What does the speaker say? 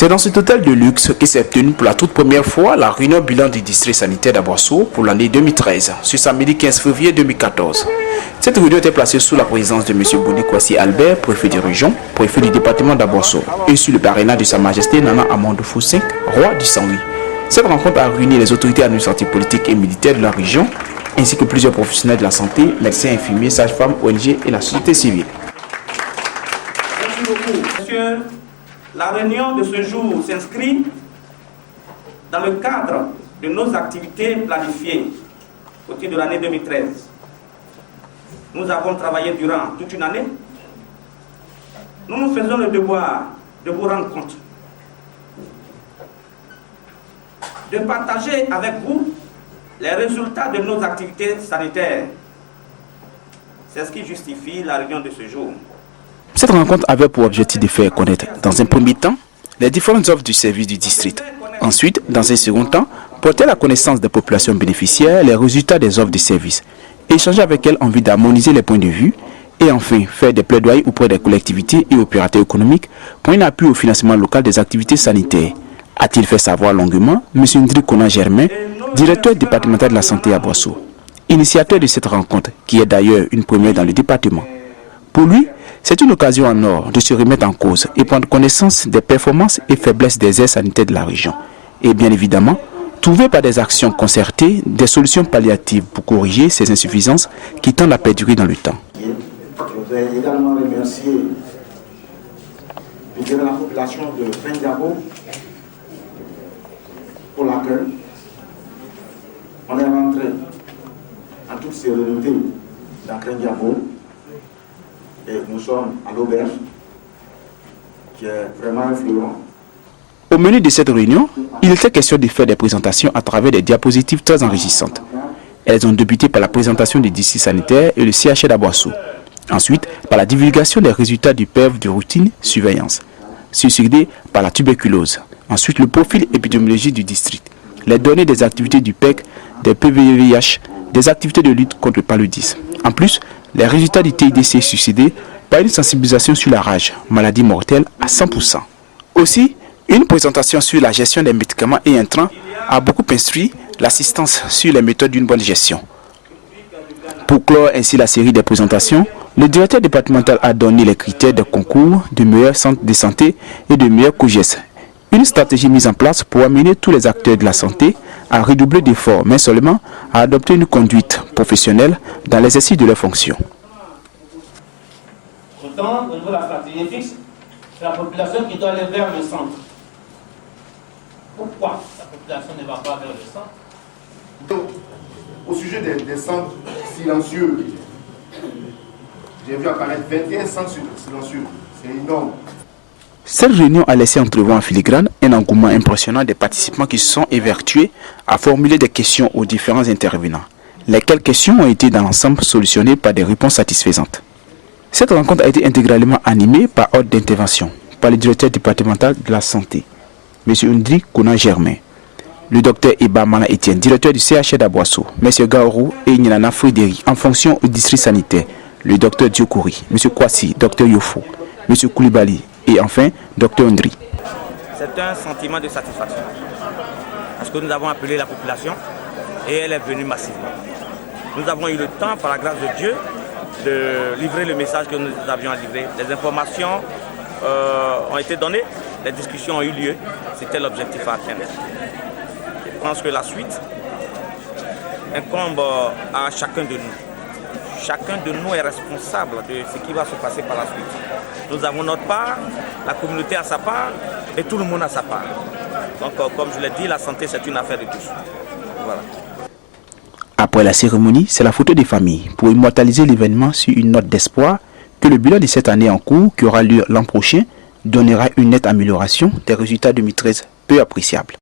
C'est dans ce hôtel de luxe que s'est tenue pour la toute première fois la réunion bilan du district sanitaire d'Aboisseau pour l'année 2013, ce samedi 15 février 2014. Cette réunion était placée sous la présidence de M. Boudi Kwasi Albert, préfet de région, préfet du département d'Aboisseau, et sur le parrainage de Sa Majesté Nana Amadou V, roi du Saint-Louis. Cette rencontre a réuni les autorités administratives, politiques et militaires de la région, ainsi que plusieurs professionnels de la santé, médecins, infirmiers, sages-femmes, ONG et la société civile. Merci beaucoup, monsieur. La réunion de ce jour s'inscrit dans le cadre de nos activités planifiées au titre de l'année 2013. Nous avons travaillé durant toute une année. Nous nous faisons le devoir de vous rendre compte, de partager avec vous les résultats de nos activités sanitaires. C'est ce qui justifie la réunion de ce jour. Cette rencontre avait pour objectif de faire connaître, dans un premier temps, les différentes offres du service du district. Ensuite, dans un second temps, porter à la connaissance des populations bénéficiaires les résultats des offres de services, échanger avec elles en vue d'harmoniser les points de vue et enfin faire des plaidoyers auprès des collectivités et opérateurs économiques pour un appui au financement local des activités sanitaires. A-t-il fait savoir longuement M. Ndri Kona Germain, directeur départemental de la santé à Boisseau, initiateur de cette rencontre qui est d'ailleurs une première dans le département. Pour lui, c'est une occasion en or de se remettre en cause et prendre connaissance des performances et faiblesses des aides sanitaires de la région. Et bien évidemment, trouver par des actions concertées des solutions palliatives pour corriger ces insuffisances qui tendent à perdurer dans le temps. Je voudrais également remercier la population de Krendiabo pour l'accueil. On est rentré en toute sérénité dans Krendiabo. Et nous sommes à l'auberge, qui est vraiment influent. Au menu de cette réunion, il était question de faire des présentations à travers des diapositives très enrichissantes. Elles ont débuté par la présentation des districts sanitaires et le CHR d'Aboisseau. Ensuite, par la divulgation des résultats du PEV de routine surveillance. Succédé par la tuberculose. Ensuite, le profil épidémiologique du district. Les données des activités du PEC, des PVVIH, des activités de lutte contre le paludisme. En plus, les résultats du TIDC succédés par une sensibilisation sur la rage, maladie mortelle à 100%. Aussi, une présentation sur la gestion des médicaments et intrants a beaucoup instruit l'assistance sur les méthodes d'une bonne gestion. Pour clore ainsi la série des présentations, le directeur départemental a donné les critères de concours de meilleurs centres de santé et de meilleurs COGES. Une stratégie mise en place pour amener tous les acteurs de la santé à redoubler d'efforts, mais seulement à adopter une conduite professionnelle dans l'exercice de leurs fonctions. Autant, au niveau de la stratégie fixe, c'est la population qui doit aller vers le centre. Pourquoi la population ne va pas vers le centre? Au sujet des centres silencieux, j'ai vu apparaître 21 centres silencieux. C'est énorme. Cette réunion a laissé entrevoir en filigrane un engouement impressionnant des participants qui se sont évertués à formuler des questions aux différents intervenants. Lesquelles questions ont été dans l'ensemble solutionnées par des réponses satisfaisantes. Cette rencontre a été intégralement animée par ordre d'intervention par le directeur départemental de la santé, M. Ndri Kona Germain, le docteur Eba Mana Etienne, directeur du CHR d'Aboisseau, M. Gaourou et Nilana Frédéric en fonction au district sanitaire, le docteur Diokouri, M. Kwasi, docteur Yofo, M. Koulibaly, et enfin, Dr Ndri. C'est un sentiment de satisfaction. Parce que nous avons appelé la population et elle est venue massivement. Nous avons eu le temps, par la grâce de Dieu, de livrer le message que nous avions à livrer. Les informations ont été données, les discussions ont eu lieu. C'était l'objectif à atteindre. Je pense que la suite incombe à chacun de nous. Chacun de nous est responsable de ce qui va se passer par la suite. Nous avons notre part, la communauté a sa part et tout le monde a sa part. Donc, comme je l'ai dit, la santé, c'est une affaire de tous. Voilà. Après la cérémonie, c'est la photo des familles pour immortaliser l'événement sur une note d'espoir que le bilan de cette année en cours, qui aura lieu l'an prochain, donnera une nette amélioration des résultats 2013 peu appréciables.